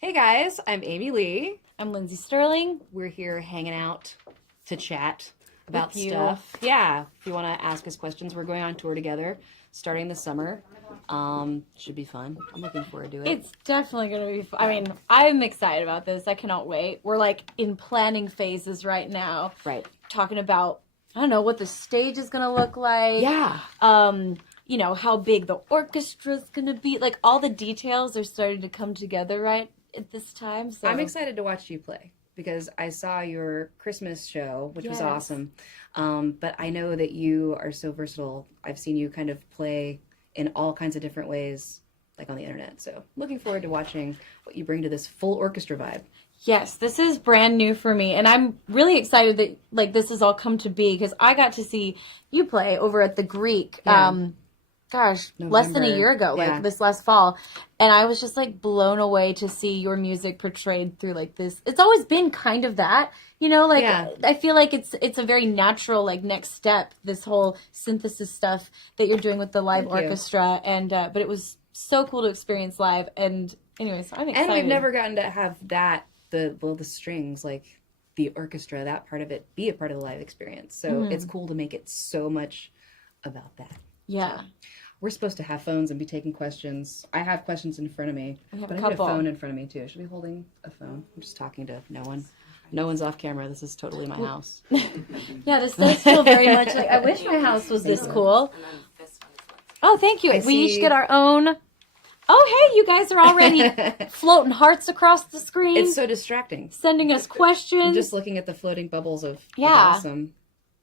Hey guys, I'm Amy Lee. I'm Lindsey Stirling. We're here hanging out to chat about With you. stuff. Yeah, if you want to ask us questions, we're going on tour together starting this summer. Should be fun. I'm looking forward to it. It's definitely going to be fun. I mean, I'm excited about this. I cannot wait. We're like in planning phases right now. Right. Talking about, I don't know, what the stage is going to look like. Yeah. You know, how big the orchestra's going to be. Like all the details are starting to come together right at this time. So I'm excited to watch you play because I saw your Christmas show, which was Yes. awesome. But I know that you are so versatile. I've seen you kind of play in all kinds of different ways, like on the internet. So looking forward to watching what you bring to this full orchestra vibe. Yes, this is brand new for me, and I'm really excited that like this has all come to be because I got to see you play over at the Greek. Yeah. Less than a November. year ago, like Yeah. this last fall, and I was just like blown away to see your music portrayed through like this. It's always been kind of that, you know, like Yeah. I feel like it's a very natural like next step. This whole synthesis stuff that you're doing with the live Thank you. orchestra, and but it was so cool to experience live. And anyways, I'm excited. And we've never gotten to have that, the strings, like the orchestra, that part of it, be a part of the live experience. So it's cool to make it so much about that. Yeah. We're supposed to have phones and be taking questions. I have questions in front of me, We have but a I need a couple. phone in front of me too. Should I be holding a phone? I'm just talking to no one. No one's off camera. This is totally my house. Yeah, this does feel very much like I wish my house was this cool. Oh, thank you. I We each see- get our own. Oh, hey, you guys are already floating hearts across the screen, It's so distracting. sending us I'm questions. just looking at the floating bubbles of Yeah. awesome.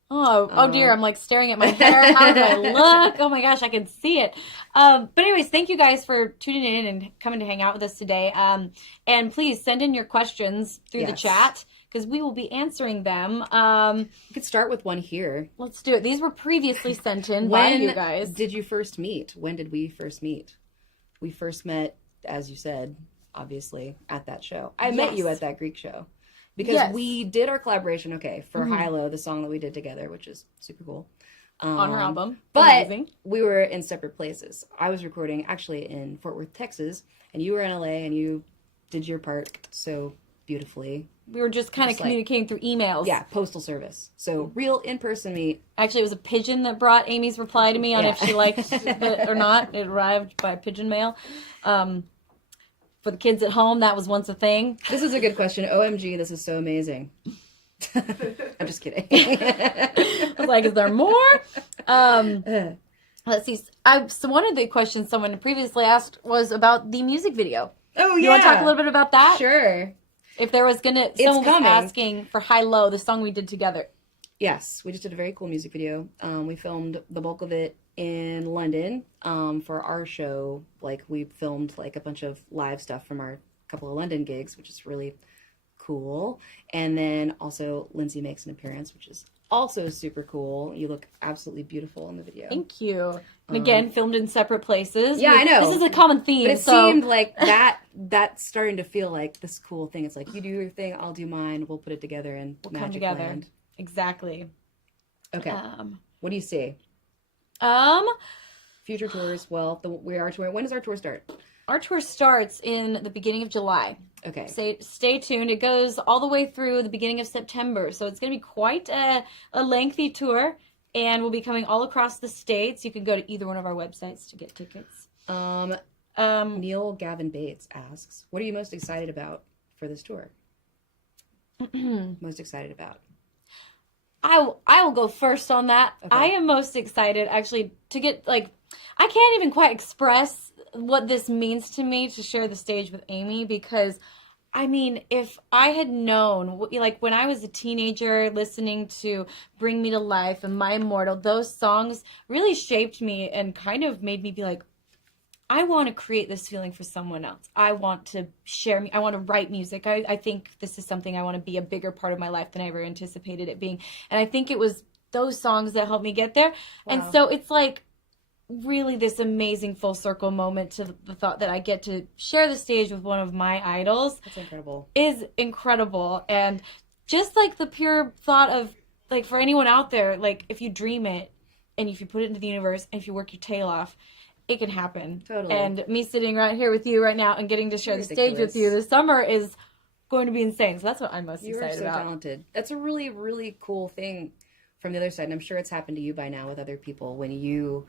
Oh dear, I'm like staring at my hair. How do I look? Oh my gosh, I can see it. But anyways, thank you guys for tuning in and coming to hang out with us today. And please send in your questions through the Yes. chat because we will be answering them. We could start with one here. Let's do it. These were previously sent in by When you guys. did you first meet? When did we first meet? We first met, as you said, obviously, at that show. I met you Yes. at that Greek show. Because Yes. we did our collaboration, for Hilo, the song that we did together, which is super cool. On her album. But Amazing. we were in separate places. I was recording actually in Fort Worth, Texas, and you were in LA, and you did your part so beautifully. We were just kind of Just like- communicating through emails. Yeah, postal service. So real in-person meet. Actually, it was a pigeon that brought Amy's reply to me on Yeah. if she liked it or not. It arrived by pigeon mail. For the kids at home, that was once a thing. This is a good question. OMG, this is so amazing. I'm just kidding. I was like, is there more? Let's see. So one of the questions someone previously asked was about the music video. Oh, You want to talk a little bit about that? Sure. If there was someone was coming. asking for High Low, the song we did together. Yes, we just did a very cool music video. We filmed the bulk of it in London for our show. Like, we filmed like a bunch of live stuff from our couple of London gigs, which is really cool. And then also Lindsey makes an appearance, which is also super cool. You look absolutely beautiful in the video. Thank you. And again, filmed in separate places. Yeah, I know. This is a common theme. But it so seemed like that's starting to feel like this cool thing. It's like, you do your thing, I'll do mine. We'll put it together and we'll magic come together. land. Exactly. Okay. What do you see? Future tours. Well, we are touring. When does our tour start? Our tour starts in the beginning of July. Okay. Stay tuned. It goes all the way through the beginning of September. So it's going to be quite a lengthy tour. And we'll be coming all across the states. You can go to either one of our websites to get tickets. Neil Gavin Bates asks, what are you most excited about for this tour? Most excited about? I will go first on that. Okay. I am most excited actually to get I can't even quite express what this means to me to share the stage with Amy because I mean, if I had known, like when I was a teenager listening to Bring Me to Life and My Immortal, those songs really shaped me and kind of made me be like, I want to create this feeling for someone else. I want to I want to write music. I think this is something I want to be a bigger part of my life than I ever anticipated it being. And I think it was those songs that helped me get there. Wow. And so it's like really this amazing full circle moment to the thought that I get to share the stage with one of my idols. That's incredible. Is incredible. And just like the pure thought of like for anyone out there, like if you dream it and if you put it into the universe and if you work your tail off, it can happen. Totally. And me sitting right here with you right now and getting to share the stage Ridiculous. with you this summer is going to be insane. So that's what I'm most You are excited so about. talented. That's a really, really cool thing from the other side. And I'm sure it's happened to you by now with other people when you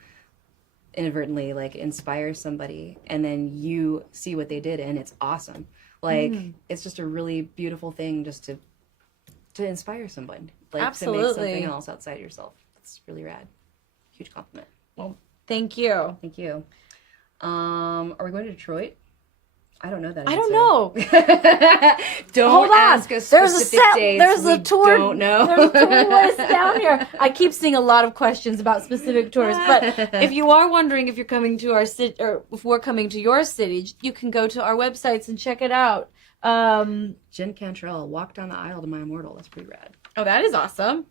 inadvertently like inspire somebody and then you see what they did and it's awesome. Like it's just a really beautiful thing just to inspire someone. Like Absolutely. to make something else outside yourself. That's really rad. Huge compliment. Well, thank you. Thank you. Are we going to Detroit? I don't know that. I answer. don't know. Don't Hold on. ask us There's specific dates. There's we a tour. Don't know. There's a tour list down here. I keep seeing a lot of questions about specific tours, but if you are wondering if you're coming to our city or if we're coming to your city, you can go to our websites and check it out. Jen Cantrell, Walk Down the Aisle to My Immortal. That's pretty rad. Oh, that is awesome.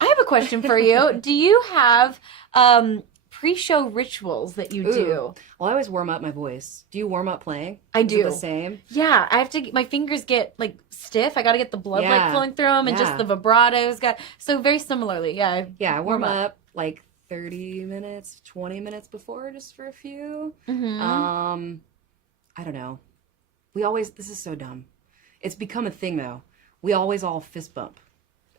I have a question for you. Do you have pre-show rituals that you do? Well, I always warm up my voice. Do you warm up playing? I Is it do. the same? Yeah, I have to. My fingers get like stiff. I got to get the blood like flowing through them, and just the vibratos. So very similarly, yeah. Yeah, I warm up like 30 minutes, 20 minutes before, just for a few. Mm-hmm. I don't know. This is so dumb. It's become a thing though. We always all fist bump.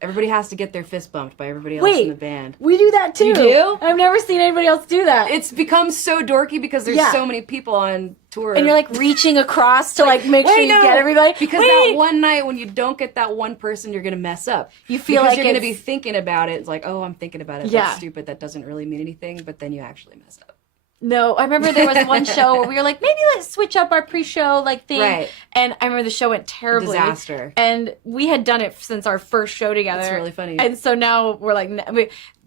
Everybody has to get their fist bumped by everybody else in the band. We do that too. You do? I've never seen anybody else do that. It's become so dorky because there's so many people on tour. And you're like reaching across to like make sure you get everybody. Because that one night when you don't get that one person, you're going to mess up. You feel because like you're going to be thinking about it. It's like, oh, I'm thinking about it. Yeah. That's stupid. That doesn't really mean anything. But then you actually mess up. No, I remember there was one show where we were like, maybe let's switch up our pre-show like thing. Right. And I remember the show went terribly. Disaster. And we had done it since our first show together. That's really funny. And so now we're like,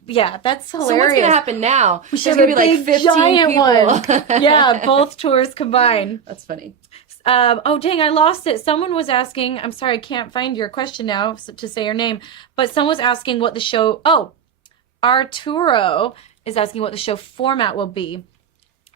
yeah, that's hilarious. So what's going to happen now? We should There's going to be have a like big, 15 giant people. one. Yeah, both tours combined. That's funny. Oh, dang, I lost it. Someone was asking, I'm sorry, I can't find your question now to say your name, but someone was asking what the show, Arturo is asking what the show format will be.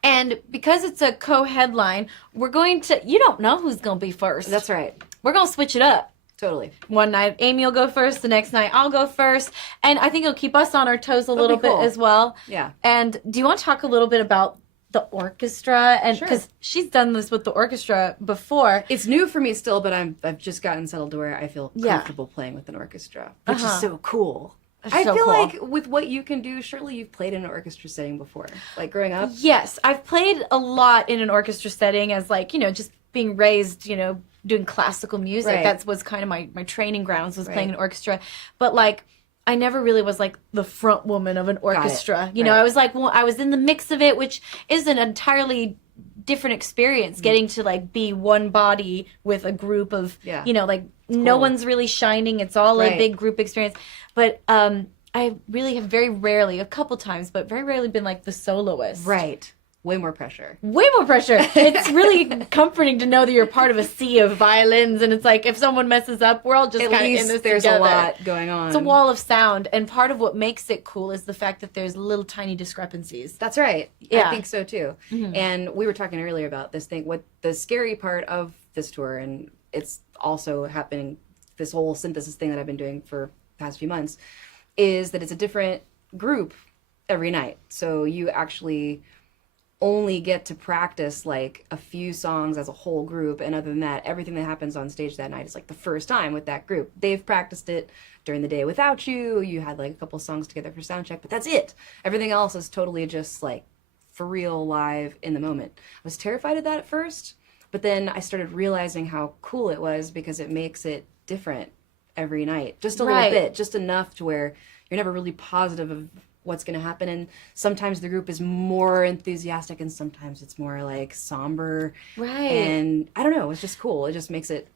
And because it's a co-headline, we're going to, you don't know who's going to be first. That's right. We're going to switch it up. Totally. One night Amy will go first, the next night I'll go first. And I think it'll keep us on our toes a little bit as well. Yeah. And do you want to talk a little bit about the orchestra? And Sure. because she's done this with the orchestra before. It's new for me still, but I've just gotten settled to where I feel comfortable playing with an orchestra, which is so cool. I feel like with what you can do, surely you've played in an orchestra setting before, like growing up. Yes, I've played a lot in an orchestra setting as like, just being raised, doing classical music. Right. That was kind of my training grounds was playing an orchestra. But like, I never really was like the front woman of an orchestra. I was like, I was in the mix of it, which is an entirely different experience, getting to like be one body with a group of, like no one's really shining. It's all a big group experience. But I really have very rarely, a couple times, but very rarely been like the soloist. Right. Way more pressure. Way more pressure. It's really comforting to know that you're part of a sea of violins, and it's like if someone messes up, we're all just kind of in this there's together. a lot going on. It's a wall of sound, and part of what makes it cool is the fact that there's little tiny discrepancies. That's right. Yeah. I think so too. Mm-hmm. And we were talking earlier about this thing. What the scary part of this tour, and it's also happening, this whole synthesis thing that I've been doing for the past few months, is that it's a different group every night. So you actually only get to practice like a few songs as a whole group, and other than that, everything that happens on stage that night is like the first time with that group. They've practiced it during the day without you. You had like a couple songs together for sound check, but that's it. Everything else is totally just like for real, live, in the moment. I was terrified of that at first, but then I started realizing how cool it was because it makes it different every night, just a little bit, just enough to where you're never really positive of what's going to happen. And sometimes the group is more enthusiastic and sometimes it's more like somber. Right. And I don't know, it's just cool. It just makes it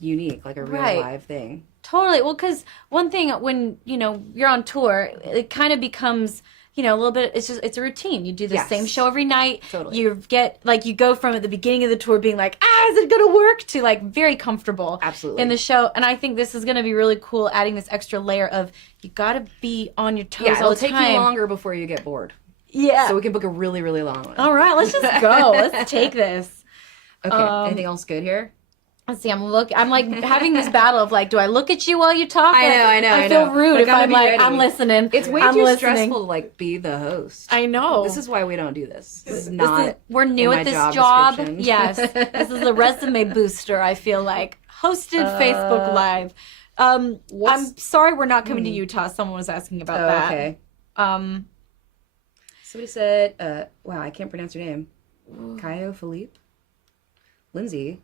unique, like a real live thing. Totally. Well, because one thing when, you're on tour, it kind of becomes, a little bit, it's a routine. You do the same show every night. Totally. You go from at the beginning of the tour being like, is it going to work, to like very comfortable Absolutely. in the show. And I think this is going to be really cool, adding this extra layer of you got to be on your toes all the time. It'll take you longer before you get bored. Yeah. So we can book a really, really long one. All right, let's just go. Let's take this. Okay, anything else good here? Let's see. I'm like having this battle of like, do I look at you while you talk? I know. I feel rude Like, if I'm be like, ready. I'm listening. It's way I'm too listening. stressful to like be the host. I know. This is why we don't do this. This is not. We're new in at my this job. description. Yes, this is a resume booster. I feel like hosted Facebook Live. I'm sorry we're not coming to Utah. Someone was asking about that. Okay. Somebody said, "Wow, I can't pronounce your name." Caio Philippe. Lindsey,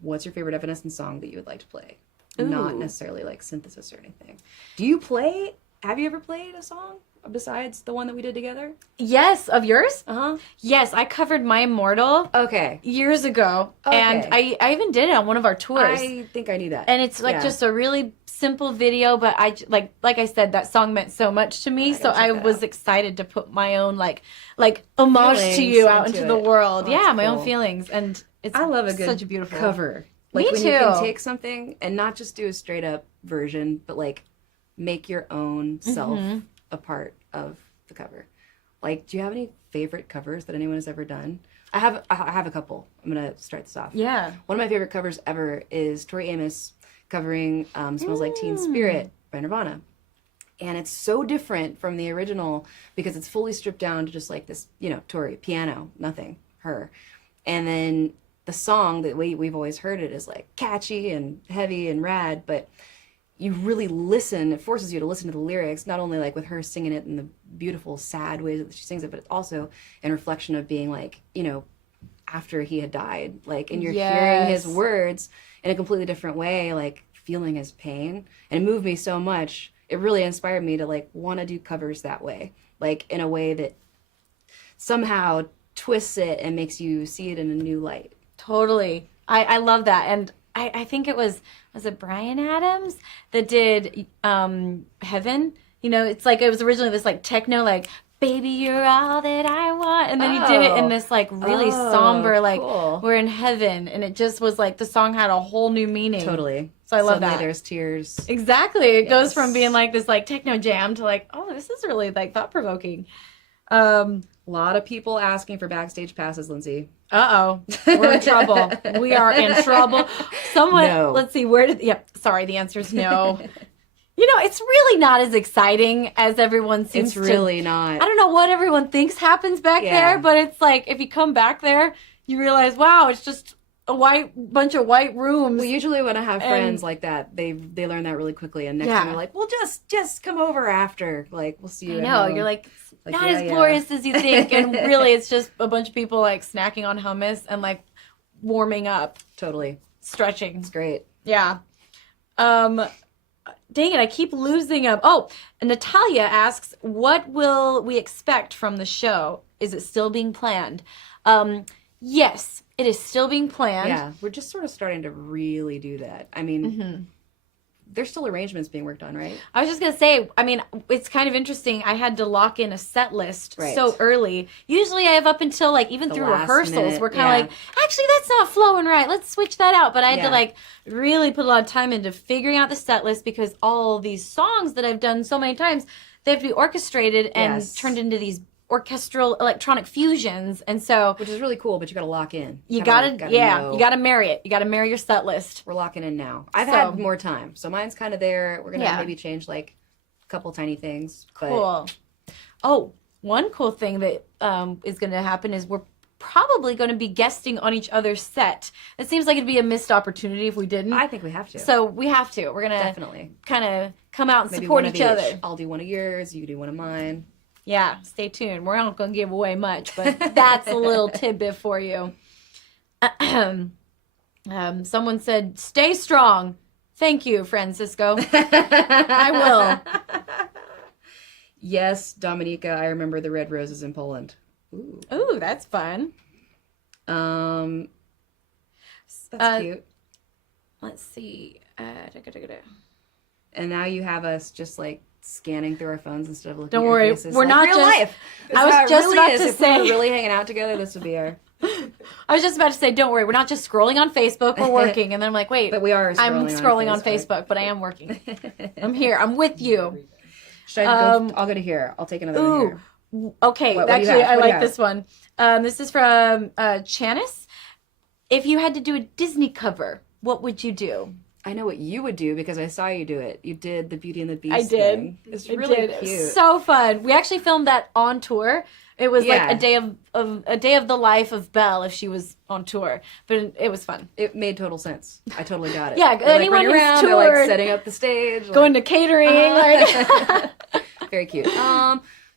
what's your favorite Evanescence song that you would like to play? Ooh. Not necessarily like synthesis or anything. Do you play? Have you ever played a song besides the one that we did together? Yes, of yours? Uh-huh. Yes, I covered My Immortal Okay. years ago. Okay. And I even did it on one of our tours. I think I knew that. And it's like just a really simple video, but I like I said, that song meant so much to me. So I was excited to put my own like homage Feelings to you out into into the it. world. Oh, yeah, that's my cool. own feelings. And it's I love a good such a beautiful cover. Like Me when too. you can take something and not just do a straight up version, but like make your own self a part of the cover. Like, do you have any favorite covers that anyone has ever done? I have a couple. I'm gonna start this off. Yeah. One of my favorite covers ever is Tori Amos covering "Smells Like Teen Spirit" by Nirvana. And it's so different from the original because it's fully stripped down to just like this, Tori, piano, nothing, her. And then the song that we've always heard it is like catchy and heavy and rad, but you really listen, it forces you to listen to the lyrics, not only like with her singing it in the beautiful, sad ways that she sings it, but it's also in reflection of being like, after he had died, like, and you're hearing his words in a completely different way, like feeling his pain. And it moved me so much. It really inspired me to like want to do covers that way, like in a way that somehow twists it and makes you see it in a new light. Totally. I love that. And I think it was it Bryan Adams that did Heaven? It's like it was originally this like techno, like, baby, you're all that I want. And then he did it in this like really somber, like, cool. We're in heaven. And it just was like the song had a whole new meaning. Totally. So I love Suddenly that. There's tears. Exactly. It goes from being like this like techno jam to like, oh, this is really like thought provoking. A lot of people asking for backstage passes, Lindsey. Uh-oh. We're in trouble. We are in trouble. No. Let's see, sorry, the answer is no. It's really not as exciting as everyone seems to. It's really not. I don't know what everyone thinks happens back there, but it's like, if you come back there, you realize, wow, it's just a bunch of white rooms. Well, usually when I have friends like that, they learn that really quickly, and next time they're like, well, just come over after. Like, we'll see you I at know, home. you're like not as glorious as you think, and really it's just a bunch of people like snacking on hummus and like warming up, Totally. stretching. It's great. Yeah. Dang it, I keep losing them. Oh, and Natalia asks, what will we expect from the show? Is it still being planned? Yes, it is still being planned. Yeah, we're just sort of starting to really do that. I mean, there's still arrangements being worked on, right? I was just going to say, I mean, it's kind of interesting. I had to lock in a set list so early. Usually I have up until like even through rehearsals, minute, we're kind of like, actually that's not flowing right. Let's switch that out. But I had to like really put a lot of time into figuring out the set list because all these songs that I've done so many times, they have to be orchestrated and turned into these orchestral electronic fusions, and so which is really cool, but you got to lock in. You gotta you gotta marry it. You gotta marry your set list. We're locking in now. I've had more time, so mine's kind of there. We're gonna maybe change like a couple tiny things. But... Cool. Oh, one cool thing that is gonna happen is we're probably going to be guesting on each other's set. It seems like it'd be a missed opportunity if we didn't. I think we have to. So we have to. We're gonna definitely kind of come out and maybe support each other. I'll do one of yours. You do one of mine. Yeah, stay tuned. We're not going to give away much, but that's a little tidbit for you. Someone said, stay strong. Thank you, Francisco. I will. Yes, Dominica, I remember the red roses in Poland. Ooh, that's fun. That's cute. Let's see. And now you have us just like scanning through our phones instead of looking Don't at worry, our faces. we're like, not real just. life. I was just about to if say. we were really hanging out together, this would be our. I was just about to say, don't worry, we're not just scrolling on Facebook. We're working, and then I'm like, wait, but we are. I'm scrolling on Facebook, but I am working. I'm here. I'm with you. Should I go? I'll go to here. I'll take another one here. Okay. What Actually, I like this one. This is from Chanice. if you had to do a Disney cover, what would you do? I know what you would do because I saw you do it. You did the Beauty and the Beast I did. thing. It's I really did. It cute. was so fun. We actually filmed that on tour. It was Yeah. like a day of the life of Belle if she was on tour, but it was fun. It made total sense. I totally got it. Yeah, They're, like, anyone running who's around, they're like toured, setting up the stage, going to catering, like very cute.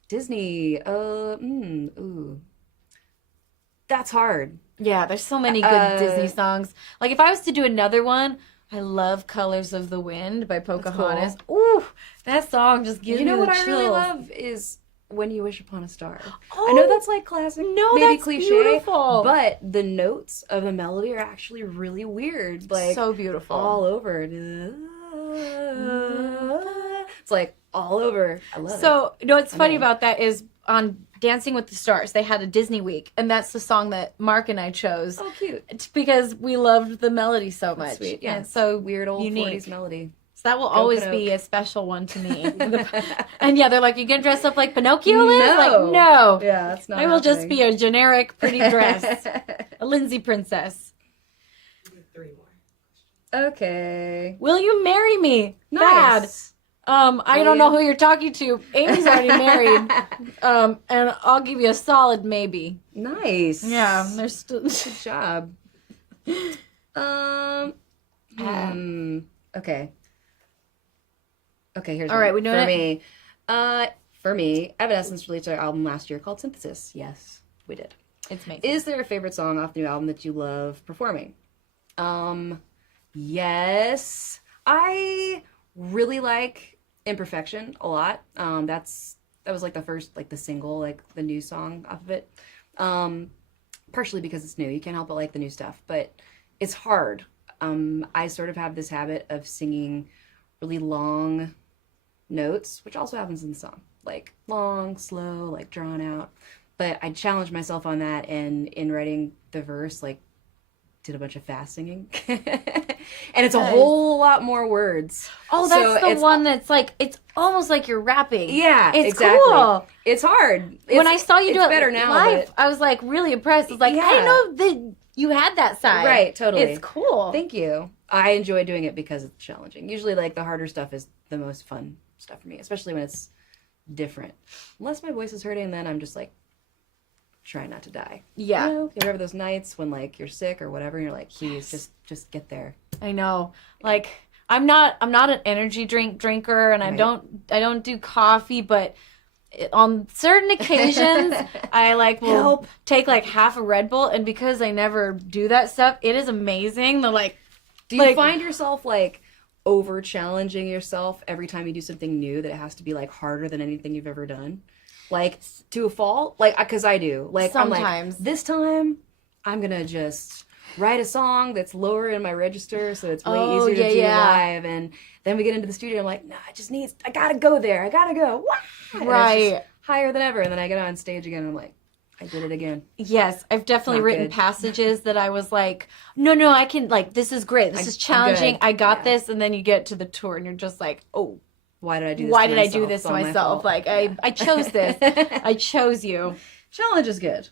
Disney. Ooh, that's hard. yeah. There's so many good Disney songs. Like if I was to do another one, I love "Colors of the Wind" by Pocahontas. Ooh, that song just gives You know me what the I really chills. love is "When You Wish Upon a Star." Oh, I know that's like classic, no, maybe that's cliche, beautiful. but the notes of the melody are actually really weird. Like so beautiful. all over. It's like all over. I love it. So, you know what's funny mean- about that is on Dancing with the Stars, they had a Disney week, and that's the song that Mark and I chose. Oh, cute. It's because we loved the melody so much. Sweet. Yeah. And it's so Weird old unique. 40s melody. So that will always Pinocchio. be a special one to me. And yeah, they're like, "You gonna dress up like Pinocchio, Liz?" No. Like, no. Yeah, that's not I will just happening. be a generic pretty dress. A Lindsey princess. 3 more. Okay. Will you marry me? Nice. I Will don't know you? who you're talking to. Amy's already married. And I'll give you a solid maybe. Nice. Yeah, there's still... Good job. Okay. Okay, here's All one. right, we doing for it? me. For me, Evanescence released their album last year called Synthesis. Yes, we did. It's amazing. Is there a favorite song off the new album that you love performing? Yes. I really like Imperfection a lot. That was like the first, like the single, like the new song off of it. Partially because it's new. You can't help but like the new stuff, but it's hard. I sort of have this habit of singing really long notes, which also happens in the song. Like long, slow, like drawn out. But I challenged myself on that, and in writing the verse, like did a bunch of fast singing. And it's a Nice. whole lot more words. Oh, So that's the it's- one that's like, it's almost like you're rapping. Yeah, It's exactly. cool. It's hard. When I saw you do it's it better now, live, but- I was like really impressed. I was like, I Yeah. didn't know that you had that side. Right, totally. It's cool. Thank you. I enjoy doing it because it's challenging. Usually, like, the harder stuff is the most fun stuff for me, especially when it's different. Unless my voice is hurting, then I'm just, like, trying not to die. Yeah. You know, you ever those nights when, like, you're sick or whatever, and you're like, please, just get there. I know. Like I'm not an energy drinker, and Right. I don't do coffee, but on certain occasions I like will Help. take like half a Red Bull, and because I never do that stuff, it is amazing. The like Do you Like- find yourself, like, over challenging yourself every time you do something new that it has to be, like, harder than anything you've ever done? Like, to a fault? Like, because I do. Like, Sometimes. I'm like, this time, I'm going to just write a song that's lower in my register so it's way Oh, easier to do yeah. live. And then we get into the studio, I'm like, no, I got to go there. I got to go. Wah! And it's Right. just higher than ever. And then I get on stage again, and I'm like, I did it again. Yes, I've definitely Not written good. passages that I was like, no, I can, like, this is great. This is I'm challenging. good. I got Yeah. this. And then you get to the tour and you're just like, oh, Why did I do this why to did I myself? do this It's to all my myself? fault. Like, Yeah. I chose this. I chose you. Challenge is good.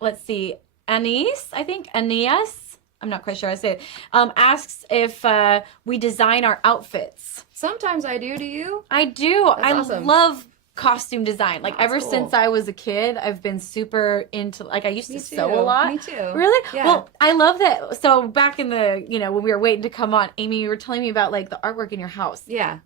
Let's see. Anise, I think, Aeneas, I'm not quite sure how to say it, asks if we design our outfits. Sometimes I do. Do you? I do. That's I awesome. love costume design. Like, That's ever cool. since I was a kid, I've been super into, like, I used to Me sew too. a lot. Me too. Really? Yeah. Well, I love that. So back in the, when we were waiting to come on, Amy, you were telling me about, like, the artwork in your house. Yeah.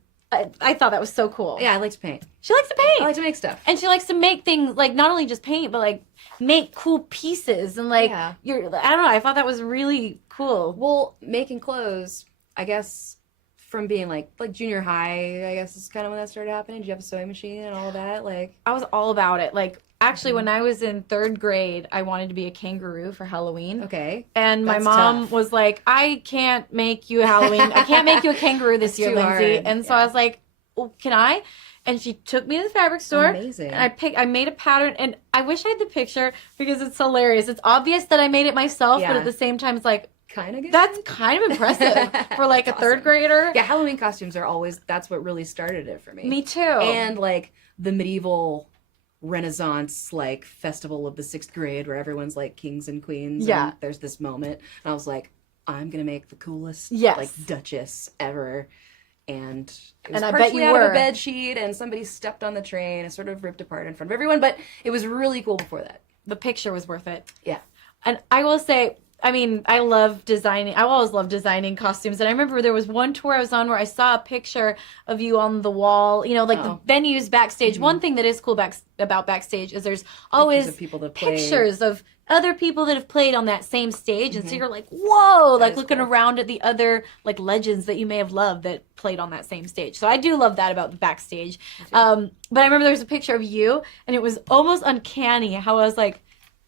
I thought that was so cool. Yeah, I like to paint. She likes to paint. I like to make stuff. And she likes to make things, like, not only just paint, but, like, make cool pieces. And, like, Yeah. I don't know, I thought that was really cool. Well, making clothes, I guess, from being like junior high, I guess is kind of when that started happening. Did you have a sewing machine and all that? Like, I was all about it. Like, actually, Mm-hmm. when I was in 3rd grade, I wanted to be a kangaroo for Halloween. okay. And my That's mom tough. was like, I can't make you a Halloween. I can't make you a kangaroo this It's year, too Lindsay. hard. And so Yeah. I was like, well, can I? And she took me to the fabric store. Amazing. And I made a pattern, and I wish I had the picture because it's hilarious. It's obvious that I made it myself, but Yeah. at the same time, it's like, Kind of good. that's kind of impressive for like That's a 3rd awesome. grader. Yeah, Halloween costumes are always, that's what really started it for me. Me too. And like the medieval Renaissance like festival of the 6th grade where everyone's like kings and queens. Yeah. And there's this moment, and I was like, I'm gonna make the coolest Yes. like duchess ever. And it was And I bet partially you out of were. a bed sheet, and somebody stepped on the train and sort of ripped apart in front of everyone. But it was really cool before that. The picture was worth it. Yeah. And I will say, I mean, I love designing. I always love designing costumes. And I remember there was one tour I was on where I saw a picture of you on the wall, you know, like the venues backstage. Mm-hmm. One thing that is cool about backstage is there's always of people that play. pictures of other people that have played on that same stage. And so you're like, whoa, like is looking cool. around at the other like legends that you may have loved that played on that same stage. So I do love that about the backstage. But I remember there was a picture of you and it was almost uncanny how I was like,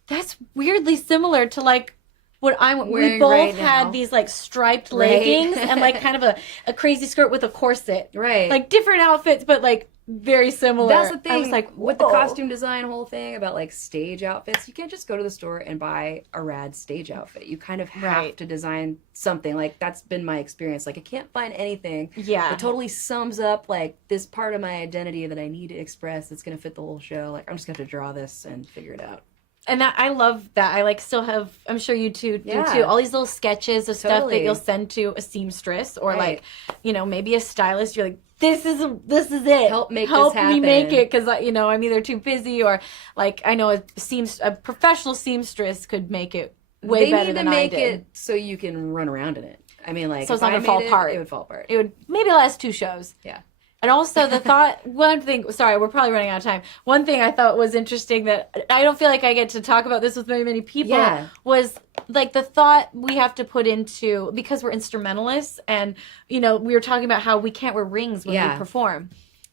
that's weirdly similar to like what I'm wearing. We both right had now. these like striped Right. leggings and like kind of a crazy skirt with a corset. Right. Like different outfits, but like very similar. That's the thing. I was like, with the whoa. costume design whole thing about like stage outfits, you can't just go to the store and buy a rad stage outfit. You kind of have Right. to design something. Like that's been my experience. Like I can't find anything Yeah. that totally sums up like this part of my identity that I need to express that's gonna fit the whole show. Like I'm just gonna have to draw this and figure it out. And that I love that. I like still have, I'm sure you two do Yeah. too, all these little sketches of stuff that Totally. you'll send to a seamstress or Right. like, you know, maybe a stylist. You're like, this is it. Help make Help this me make happen. it because you know I'm either too busy or like I know a professional seamstress could make it way They better need to than I make did. it so you can run around in it. I mean, like So it's if not I gonna fall made apart. It would fall apart. It would maybe last 2 shows. Yeah. And also the thought, one thing, sorry, we're probably running out of time. One thing I thought was interesting that I don't feel like I get to talk about this with very many people Yeah. was like the thought we have to put into, because we're instrumentalists and, you know, we were talking about how we can't wear rings when Yeah. we perform.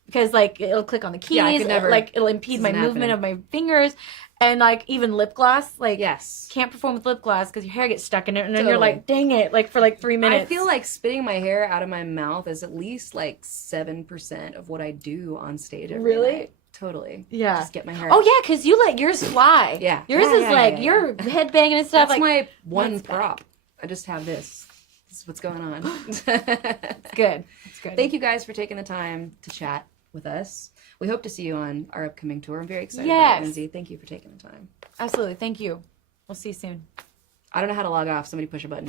Because like it'll click on the keys, Yeah, I could never- like it'll impede my isn't movement happening. of my fingers. And like even lip gloss, like Yes. can't perform with lip gloss because your hair gets stuck in it and then you're Totally. like, dang it, like for like 3 minutes. I feel like spitting my hair out of my mouth is at least like 7% of what I do on stage every Really? night. Totally. Yeah. Just get my hair. Oh yeah, because you let yours fly. Yeah. Yours Yeah, is yeah, like yeah, yeah. you're headbanging and stuff. That's like my one that's bad. prop. I just have this. This is what's going on. good. It's good. Thank you guys for taking the time to chat with us. We hope to see you on our upcoming tour. I'm very excited about Yes. it, Lindsey. Thank you for taking the time. Absolutely. Thank you. We'll see you soon. I don't know how to log off. Somebody push a button.